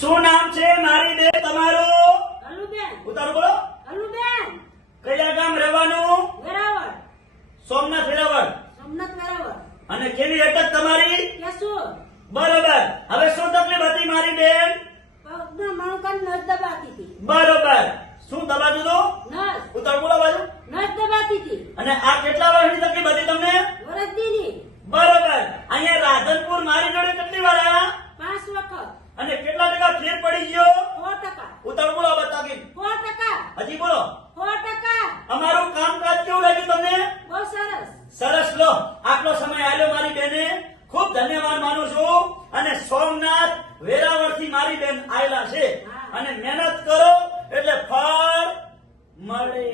શું નામ છે મારી બેન તમારું? હલુબેન ઉતારો બોલો. હલુબેન કયા ગામ રહેવાનું? વેરાવળ. સોમનાથ વેરાવળ. સોમનાથ વેરાવળ. અને કેવી અટક તમારી? કેશું બરોબર. હવે શું તકલીફ હતી મારી બેન? પગના મણકાન નસ દબાતી હતી. બરોબર. શું દબાતું હતું? નસ. ઉતારો બોલો બાજુ. નસ દબાતી હતી. અને આ કેટલા વર્ષની તકલીફ હતી તમને વરસદીની બરોબર અહીંયા રાધનપુર મારી જોડે કેટલી વાર આયા પાંચ વખત અને કેટલા ટકા ફેર પડી ગયો સો ટકા ઉતારો બોલો બતાવી સો ટકા હજી બોલો સો ટકા અમારું કામકાજ કેવું લાગ્યું તમને બહુ સરસ સરસ લો આટલો સમય આવ્યો મારી બેને ખૂબ ધન્યવાદ માનું છું અને સોમનાથ વેરાવળથી મારી બેન આયલા છે. અને મહેનત કરો એટલે ફળ મળે.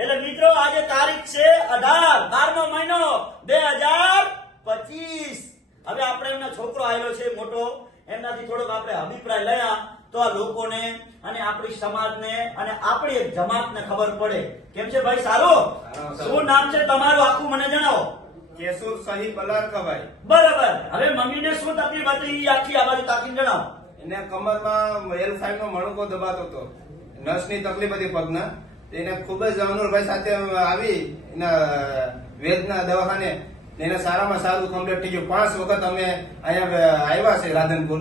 એટલે મિત્રો આજે તારીખ છે અઢાર બારમો મહિનો બે હજાર પચીસ. હવે આપણે એમનો છોકરો આવેલો છે મોટો. એમનાથી થોડોક આપણે અભિપ્રાય લયા. તો આ લોકોને અને આપણી સમાજને અને આપણી એક જમાતને ખબર પડે. કેમ છે ભાઈ? સારું. શું નામ છે તમારું? આખું મને જણાવો. કેશુર સહી બલાર ખવાય બરાબર. હવે મમ્મીને શું તકલીફ હતી? આખી આ બાજુ તાકીને જણાવો. એને કમરમાં એલ ફાઈવ નો મણકો દબાતો હતો. નસની તકલીફ હતી પગના. એને ખૂબ જ અનુરભાઈ સાથે આવી એના વેદના દવાખાને એને સારામાં સારું કમ્પ્લીટ થઈ ગયું. પાંચ વખત અમે અહીંયા આવ્યા છે રાધનપુર.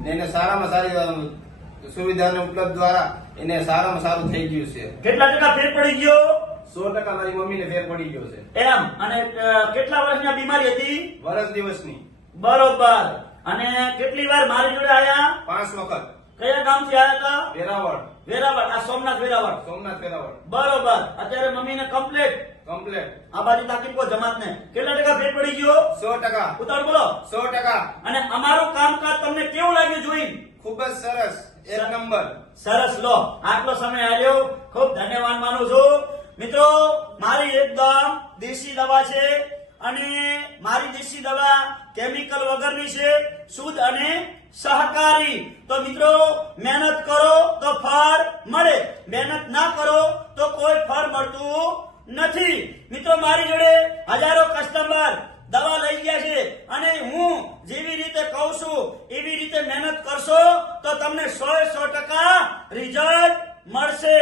ને એને સારામાં સારી સુવિધાને ઉપલબ્ધ દ્વારા એને સારામાં સારું થઈ ગયું છે. કેટલા ટકા ફેર પડી ગયો? સો ટકા મારી મમ્મીને ફેર પડી ગયો છે. એમ. અને કેટલા વર્ષની બીમારી હતી? વર્ષ દિવસની. બરોબર. અને કેટલી વાર મારી જોડે આયા? પાંચ વખત. કયા ગામથી આયા હતા? વેરાવળ. વેરાવળ આ સોમનાથ વેરાવળ. સોમનાથ વેરાવળ. બરોબર. અત્યારે મમ્મી ને કમ્પ્લેટ આ બાજુ તાકીદ કો જમાતને. કેટલા ટકા ફેર પડી ગયો? સો ટકા. ઉતાર બોલો. સો ટકા. અને અમારું કામકાજ તમને કેવું લાગ્યું જોઈ ખૂબ જ સરસ. એક નંબર. સરસ. લો આટલો સમય આવ્યો ખૂબ ધન્યવાદ માનું છું. મિત્રો મારી એકદમ દેશી દવા છે અને મારી દેશી દવા કેમિકલ વગરની છે, શુદ્ધ અને સહકારી. તો મિત્રો, મહેનત કરો તો ફળ મળે. મહેનત ના કરો તો કોઈ ફળ મળતું નથી. મિત્રો, મારી જોડે હજારો કસ્ટમર દવા લઈ ગયા છે અને હું જેવી રીતે કહું છું, એવી રીતે મહેનત કરશો તો તમને સો સો ટકા રિઝલ્ટ મળશે.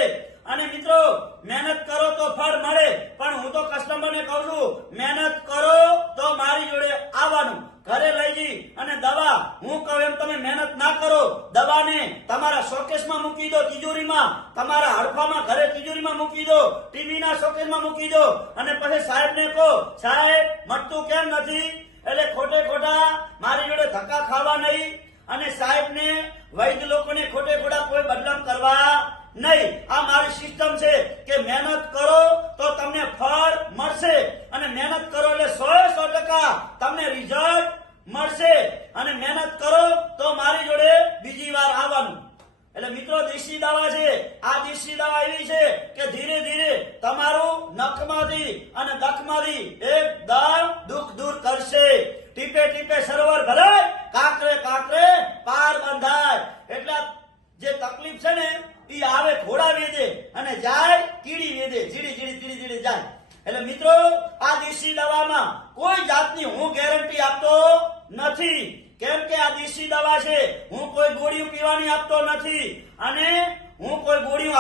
અને મિત્રો, મહેનત કરો તો ફળ મળે, પણ હું તો કસ્ટમરને કહું છું, મહેનત કરો તો મારી જોડે આવવાનું. ઘરે લઈ જઈ અને દવા, હું કહું એમ તમે મહેનત ના કરો. દવાને તમારા શોકેસમાં મૂકી દો તિજોરીમાં, તમારા હડફામાં ઘરે તિજોરીમાં મૂકી દો, ટીવીના શોકેસમાં મૂકી દો. અને પછી સાહેબને કહો, સાહેબ મટતું કેમ નથી? એટલે ખોટે ખોટા મારી જોડે ધક્કા ખાવા નહીં. અને સાહેબને વૈદ્ય લોકોને ખોટે ખોટા કોઈ બદનામ કરવા નહીં આ મારી સિસ્ટમ છે કે મહેનત કરો તો તમને ફળ મળશે અને મહેનત કરો એટલે સો સો ટકા તમને રિઝલ્ટ મળશે અને મહેનત કરો તો મારી જોડે બીજી વાર આવવાનું એટલે મિત્રો દેશી દવા છે આ દેશી દવા એવી છે કે ધીરે ધીરે તમારું નખમાંથી અને દખમાંથી એકદમ દુઃખ દૂર કરશે ટીપે ટીપે સરોવર ભરાય કાંકરે કાંકરે પાર બંધાય એટલે જે તકલીફ છે ને ઈ આવે ઘોડા વેદે અને જાય કીડી વેદે જીડી જીડી જીડી જીડી જાય એટલે મિત્રો આ દેશી દવામાં કોઈ જાતની હું ગેરંટી આપતો નથી કેમ કે આ દેશી દવા છે હું કોઈ ગોળીઓ પીવાની આપતો નથી અને હું કોઈ ગોળીઓ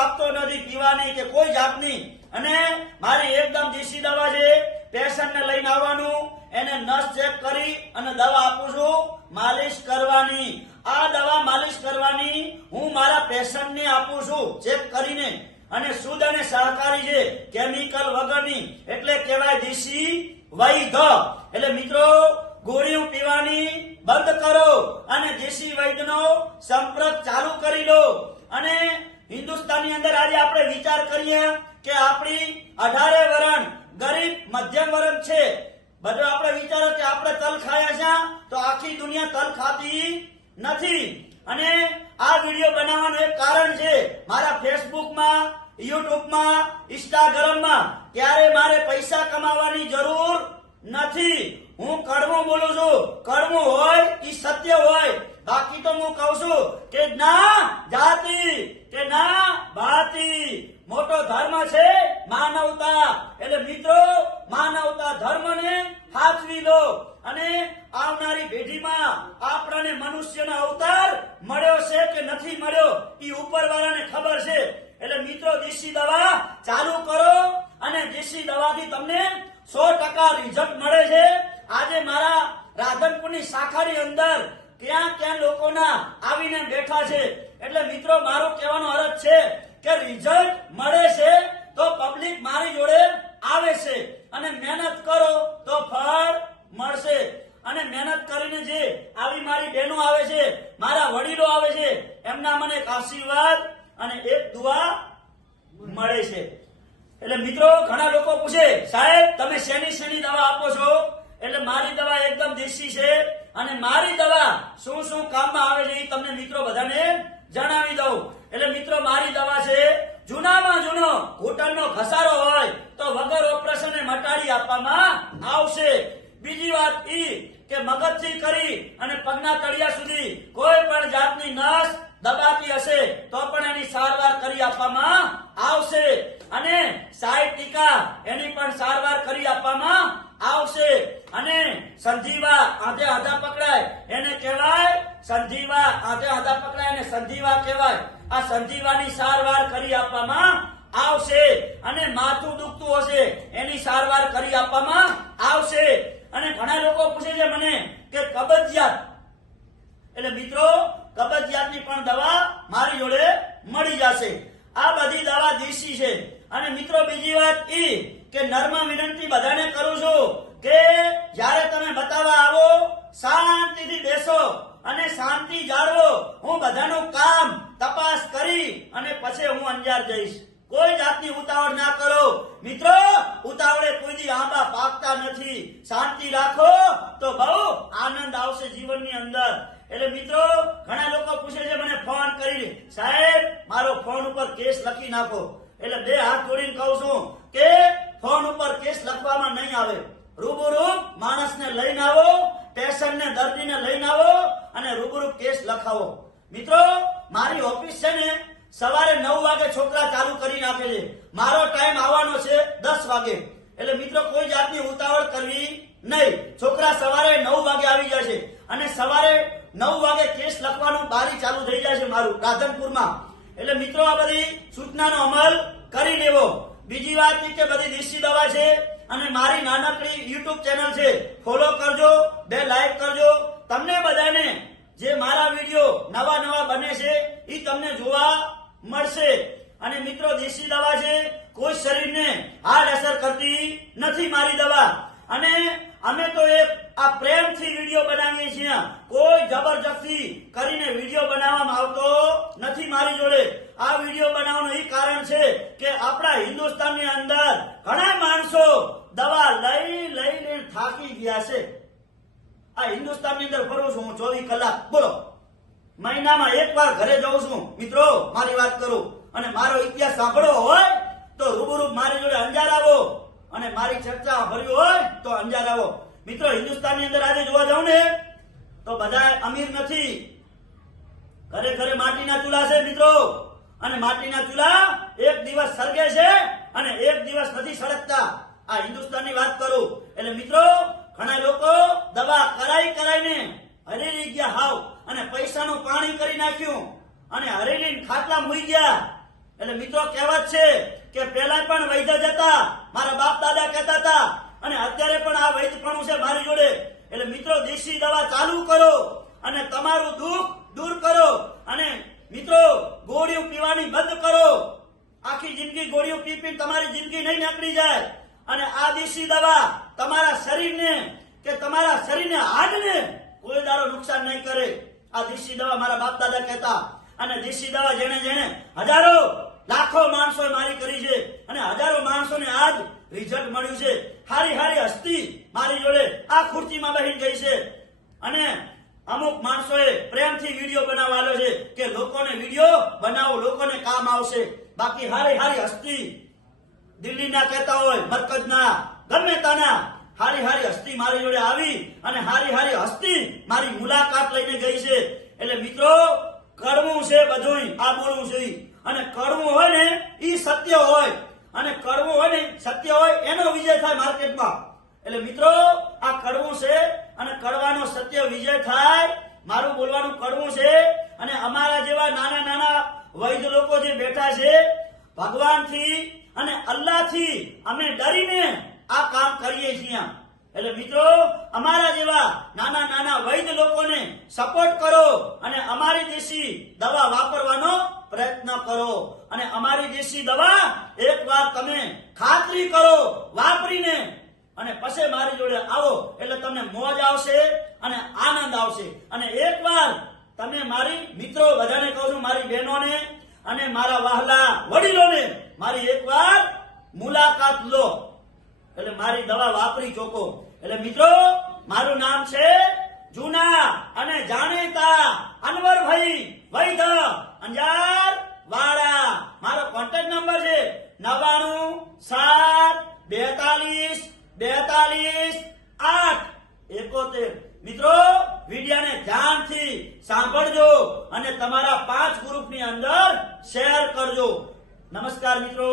પીવાની કે કોઈ જાતની અને મારી એકદમ દેશી દવા છે, પેશન્ટને લઈને આવવાનું. એને નસ ચેક કરી અને દવા આપું છું. માલિશ કરવાની. આ દવા માલિશ કરવાની હું મારા પેશન્ટને આપું છું, ચેક કરીને. અને શુદ્ધ અને સહકારી છે, કેમિકલ વગરની. એટલે કહેવાય દેશી વૈધ. એટલે મિત્રો, ગોળીઓ પીવાની બંધ કરો અને દેશી વૈદ્યનો સંપર્ક ચાલુ કરી દો. અને હિન્દુસ્તાનની અંદર આજે આપણે વિચાર કરીએ કે આપણી અઢારે વરણ ગરીબ મધ્યમ વર્ગ છે. બધું આપણે વિચારો કે આપણે તલ ખાયા છે, તો આખી દુનિયા તલ ખાતી નથી. અને આ વીડિયો બનાવવાનું એક કારણ છે, મારા ફેસબુકમાં, યુટ્યુબમાં, ઇન્સ્ટાગ્રામમાં ત્યારે મારે પૈસા કમાવાની જરૂર નથી. હું કર્મો બોલું છું. કર્મો હોય એ સત્ય હોય. બાકી તો હું કહું છું કે ના જાતિ, કે ના ભાતિ. મોટો ધર્મ છે માનવતા. એટલે મિત્રો માનવતા ધર્મને સાચવી લો અને આવનારી પેઢીમાં આપણને મનુષ્યનો અવતાર મળ્યો છે કે ક્યાંથી મળ્યો એ ઉપરવાળાને ખબર છે એટલે મિત્રો દેશી દવા ચાલુ કરો અને દેશી દવાથી તમને સો ટકા રિઝલ્ટ મળે છે આજે મારા રાધનપુરની શાખાની અંદર ક્યાં ક્યાં લોકોના આવીને બેઠા છે. એટલે મિત્રો, મારો કહેવાનો અર્થ છે કે રિઝલ્ટ મળે છે તો પબ્લિક મારી જોડે આવે છે. અને મહેનત કરો તો ફળ મળશે. અને મહેનત કરીને જે આવી મારી બહેનો આવે છે, મારા વડીલો આવે છે, એમના મને એક આશીર્વાદ અને એક દુઆ મળે છે. એટલે મિત્રો, ઘણા લોકો પૂછે, સાહેબ, તમે શેની શેની દવા આપો છો? એટલે મારી દવા એકદમ દેશી છે. અને મારી દવા શું શું કામમાં આવે છે એ તમને મિત્રો બધાને જણાવી દઉં. એટલે મિત્રો, મારી દવા છે, જૂનામાં જૂનો ઘૂંટણનો ઘસારો હોય તો વગર ઓપરેશને મટાડી આપવામાં આવશે. બીજી વાત ઈ કે મગજથી કરી અને પગના તળિયા સુધી કોઈ પણ જાતની નસ દબાતી હશે તો પણ એની સારવાર કરી આપવામાં આવશે. અને સાઈડ ટીકા એની પણ સારવાર કરી આપવામાં આવશે અને સંધિવા આજે આધા પકડાય. એને કહેવાય સંધિવા આજે આધા પકડાય એને સંધિવા કહેવાય. આ સંધિવાની સારવાર કરી આપવામાં આવશે અને માથું દુખતું હશે. એની સારવાર કરી આપવામાં આવશે. અને ઘણા લોકો પૂછે છે મને કે કબજિયાત. એટલે મિત્રો, કબજિયાતની પણ દવા મારી જોડે મળી જશે. આ બધી દવા દેશી છે. અને મિત્રો, બીજી વાત એ કે નર્મ વિનંતી બધાને કરું છું કે જ્યારે તમે બતાવવા આવો, શાંતિથી બેસો અને શાંતિ જાળવો. હું બધાનું કામ તપાસ કરી અને પછી હું અંજાર જઈશ. કોઈ જાતની ઉતાવળ ના કરો. મિત્રો, ઉતાવળે કોઈ આંબા પાકતા નથી. શાંતિ રાખો તો બહુ આનંદ આવશે જીવનની અંદર. એટલે મિત્રો, ઘણા લોકો પૂછે છે, મને ફોન કરીને. સાહેબ, મારો ફોન ઉપર કેસ લખી નાખો. એટલે બે હાથ જોડીને કહું છું કે ફોન ઉપર કેસ લખવામાં નહીં આવે. રૂબરૂ માણસને લઈને આવો પેશન્ટને દર્દીને લઈને આવો અને રૂબરૂ કેસ લખાવો. મિત્રો, મારી ઓફિસ છે ને સવારે નવ વાગે છોકરા ચાલુ કરી નાખે છે. મારો ટાઈમ આવવાનો છે દસ વાગે. એટલે મિત્રો, કોઈ જાતની ઉતાવળ કરવી નહીં. છોકરા સવારે નવ વાગે આવી જાય છે અને સવારે નવ વાગે કેસ લખવાનું બારી ચાલુ થઈ જાય છે મારું, રાધનપુરમાં. એટલે મિત્રો, આ બધી સૂચનાનો અમલ કરી લેવો. બીજી વાત એ કે બધી દેશી દવા છે અને મારી નાનકડી યુટ્યુબ ચેનલ છે. ફોલો કરજો, બે લાઈક કરજો. તમને બધાને જે મારા વીડિયો નવા નવા બને છે એ તમને જોવા મળશે. અને મિત્રો, દેશી દવા છે, કોઈ શરીરને હાર્ડ અસર કરતી નથી મારી દવા. અને અમે તો એક આ પ્રેમથી વીડિયો બનાવીએ છીએ. કોઈ જબરજસ્તી કરીને વીડિયો બનાવવામાં આવતો નથી મારી જોડે. આ વીડિયો બનાવવાનું એ કારણ છે કે આપણા હિન્દુસ્તાનની અંદર ઘણા માણસો દવા લઈ લઈને થાકી ગયા છે. આ હિન્દુસ્તાનની અંદર ફરું છું હું ચોવીસ કલાક. બોલો. મહિનામાં એક વાર ઘરે જાઉં છું. મિત્રો, મારી વાત કરું. અને મારો ઇતિહાસ સાંભળવો હોય તો રૂબરૂ મારી જોડે અંજાર આવો. અને મારી ચર્ચા ભરવી હોય તો અંજાર આવો. મિત્રો, હિન્દુસ્તાનની અંદર આજે જોવા જાઉં ને, તો બધા અમીર નથી. ઘરે ઘરે માટીના ચૂલા છે, મિત્રો. અને માટીના ચૂલા એક દિવસ સળગે છે અને એક દિવસ નથી સળગતા. આ હિન્દુસ્તાનની વાત કરું. એટલે મિત્રો, ઘણા લોકો દવા કરાઈ કરાઈને હરેલી ગયા હાવ અને પૈસાનું પાણી કરી નાખ્યું અને હરેલી ખાટલા મૂઈ ગયા. એટલે મિત્રો, કહેવત છે કે પહેલા પણ વૈદ્ય જતા, મારા બાપ દાદા કહેતા હતા અને અત્યારે પણ આ વૈદ્યપણું છે મારી જોડે. એટલે મિત્રો, દેશી દવા ચાલુ કરો અને તમારું દુઃખ દૂર કરો અને ગોળીઓ પીવાની બંધ કરો. આખી જિંદગી ગોળીઓ પી તમારી જિંદગી નહીં નીકળી જાય. અને આ દેશી દવા તમારા શરીરને કે તમારા શરીરને હાડને કોઈ દારો નુકસાન નહીં કરે. આ દેશી દવા મારા બાપ દાદા કહેતા. અને દેશી દવા જેણે જેણે હજારો લાખો માણસોએ મારી કરી છે. અને હજારો માણસોને આજ રિઝલ્ટ મળ્યું છે. હારી હારી હસ્તી મારી જોડે આ ખુરચીમાં બેસી ગઈ છે. અને અમુક માણસોએ પ્રેમથી વીડિયો બનાવવાનો છે કે લોકોને વીડિયો બનાવો, લોકોને કામ આવશે. બાકી હારી હારી હસ્તી દિલ્હીના કહેતા હોય, મરકજના, ગમે તાના, હારી હારી હસ્તી મારી જોડે આવી અને હારી હારી હસ્તી મારી મુલાકાત લઈને ગઈ છે. એટલે મિત્રો કરવું છે બધું આ બોલવું છે. અને કરવું હોય ને એ સત્ય હોય. અને કરવું હોય ને, સત્ય હોય, એનો વિજય થાય માર્કેટમાં. એટલે મિત્રો, આ કરવું છે અને કડવાનો સત્ય વિજય થાય, મારું બોલવાનું કડવું છે અને અમારા જેવા નાના નાના વૈદ લોકો જે બેઠા છે, ભગવાનથી અને અલ્લાહથી અમે ડરીને આ કામ કરીએ છીએ. એટલે મિત્રો, અમારા જેવા નાના નાના વૈદ લોકોને સપોર્ટ કરો અને અમારી દેશી દવા વાપરવાનો પ્રયત્ન કરો. અને અમારી દેશી દવા એકવાર તમે ખાતરી કરો, વાપરીને અને પછી મારી જોડે આવો, એટલે તમને મોજ આવશે અને આનંદ આવશે. અને એકવાર તમે મારી મિત્રો બધાને કહું છું, મારી બહેનોને અને મારા વહાલા વડીલોને મારી એકવાર મુલાકાત લો. એટલે મારી દવા વાપરી ચોકો. એટલે મિત્રો, મારું નામ છે જૂના અને જાણીતા અનવરભાઈ વૈધ અંજાર વાડા મારો કોન્ટેક્ટ નંબર છે નવાણું સાત બેતાલીસ, આઠ. એકોતેર. મિત્રો, વિડિયાને ધ્યાનથી સાંભળજો અને તમારા પાંચ ગ્રુપની અંદર શેર કરજો. નમસ્કાર મિત્રો.